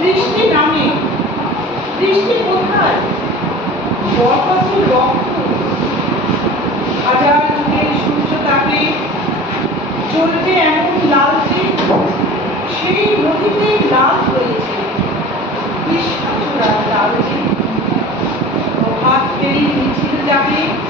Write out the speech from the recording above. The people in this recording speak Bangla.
বৃষ্টি নামে, বৃষ্টি কোথায়? বরপাথর রক্ত, হাজার যুগের সূর্য তাকে চলবে এমন লালচে, সেই নদীতে লাল হয়েছে কৃষ্ণচূড়ার লালচে। প্রভাত ফেরি মিছিল যাবে